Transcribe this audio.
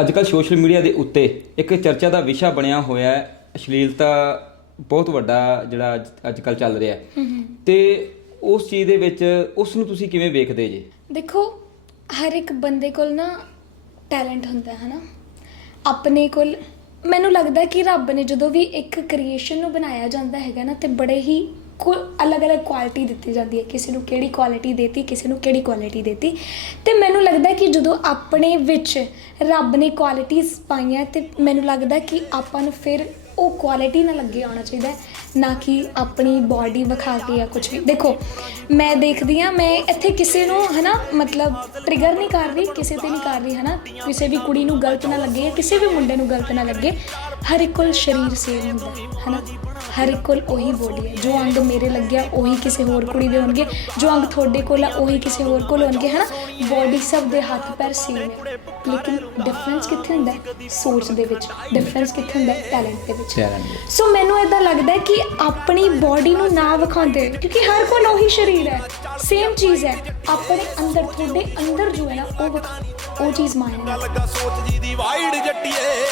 ਅੱਜ ਕੱਲ social media ਦੇ ਉੱਤੇ ਇੱਕ ਚਰਚਾ ਦਾ ਵਿਸ਼ਾ ਬਣਿਆ ਹੋਇਆ ਹੈ। ਅਸ਼ਲੀਲਤਾ ਬਹੁਤ ਵੱਡਾ ਜਿਹੜਾ ਅੱਜ ਕੱਲ ਚੱਲ ਰਿਹਾ ਹੈ। ਤੇ ਉਸ ਚੀਜ਼ ਦੇ ਵਿੱਚ ਉਸ ਨੂੰ ਤੁਸੀਂ ਕਿਵੇਂ ਵੇਖਦੇ ਜੇ? ਦੇਖੋ ਹਰ ਇੱਕ ਬੰਦੇ ਕੋਲ ਨਾ ਟੈਲੈਂਟ ਹੁੰਦਾ ਹੈ ਹਨਾ? ਆਪਣੇ ਕੋਲ ਮੈਨੂੰ ਲੱਗਦਾ ਕਿ ਰੱਬ ਨੇ ਜਦੋਂ ਵੀ ਇੱਕ ਕ੍ਰੀਏਸ਼ਨ ਨੂੰ ਬਣਾਇਆ ਜਾਂਦਾ ਹੈਗਾ ਨਾ ਤੇ ਬੜੇ ਹੀ ਕੋ ਅਲੱਗ-ਅਲੱਗ ਕੁਆਲਿਟੀ ਦਿੱਤੀ ਜਾਂਦੀ ਹੈ। ਕਿਸੇ ਨੂੰ ਕਿਹੜੀ ਕੁਆਲਿਟੀ ਦੇਤੀ, ਕਿਸੇ ਨੂੰ ਕਿਹੜੀ ਕੁਆਲਿਟੀ ਦੇਤੀ। ਤੇ ਮੈਨੂੰ ਲੱਗਦਾ ਕਿ ਜਦੋਂ ਆਪਣੇ ਵਿੱਚ ਰੱਬ ਨੇ ਕੁਆਲਿਟੀਆਂ ਪਾਈਆਂ ਤੇ ਮੈਨੂੰ ਲੱਗਦਾ ਕਿ ਆਪਾਂ ਨੂੰ ਫਿਰ ਉਹ ਕੁਆਲਿਟੀ ਨਾਲ ਅੱਗੇ ਆਉਣਾ ਚਾਹੀਦਾ ਹੈ। ਨਾ ਕਿ ਆਪਣੀ ਬਾਡੀ ਵਿਖਾ ਕੇ ਜਾਂ ਕੁਝ ਵੀ। ਦੇਖੋ ਮੈਂ ਦੇਖਦੀ ਆ ਮੈਂ ਇੱਥੇ ਕਿਸੇ ਨੂੰ ਹਨਾ ਮਤਲਬ ਟ੍ਰਿਗਰ ਨਹੀਂ ਕਰ ਰਹੀ ਕਿਸੇ ਤੇ ਨਹੀਂ ਕਰ ਰਹੀ ਹਨਾ। ਕਿਸੇ ਵੀ ਕੁੜੀ ਨੂੰ ਗਲਤ ਨਾ ਲੱਗੇ ਜਾਂ ਕਿਸੇ ਵੀ ਮੁੰਡੇ ਨੂੰ ਗਲਤ ਨਾ ਲੱਗੇ। ਹਰ ਇੱਕ ਕੋਲ ਸਰੀਰ ਸੇਮ ਹੁੰਦਾ ਹਨਾ। ਹਰ ਇੱਕ ਕੋਲ ਉਹੀ ਬੋਡੀ ਹੈ। ਜੋ ਅੰਗ ਮੇਰੇ ਲੱਗਿਆ ਉਹੀ ਕਿਸੇ ਹੋਰ ਕੁੜੀ ਦੇ ਹੋਣਗੇ। ਜੋ ਅੰਗ ਤੁਹਾਡੇ ਕੋਲ ਆ ਉਹੀ ਕਿਸੇ ਹੋਰ ਕੋਲ ਹੋਣਗੇ ਹਨਾ। ਬੋਡੀ ਸਭ ਦੇ ਹੱਥ ਪੈਰ ਸੇਮ ਹੈ। ਲੇਕਿਨ ਡਿਫਰੈਂਸ ਕਿੱਥੇ ਹੁੰਦਾ? ਸੋਚ ਦੇ ਵਿੱਚ। ਡਿਫਰੈਂਸ ਕਿੱਥੇ ਹੁੰਦਾ? ਟੈਲੈਂਟ ਦੇ ਵਿੱਚ। ਸੋ ਮੈਨੂੰ ਇਦਾਂ ਲੱਗਦਾ ਹੈ ਕਿ ਆਪਣੀ ਬਾਡੀ ਨੂੰ ਨਾ ਵਿਖਾਉਂਦੇ, ਕਿਉਂਕਿ ਹਰ ਕੋਲ ਉਹੀ ਸਰੀਰ ਹੈ ਸੇਮ ਚੀਜ਼ ਹੈ, ਆਪਣੇ ਅੰਦਰ, ਤੁਹਾਡੇ ਅੰਦਰ ਜੋ ਹੈ ਨਾ, ਉਹ ਵਿਖਾ, ਉਹ ਚੀਜ਼ ਮਾਇਨੇ ਲੱਗਾ ਸੋਚ ਜੀ ਦੀ ਵਾਈਡ ਜੱਟੀਏ।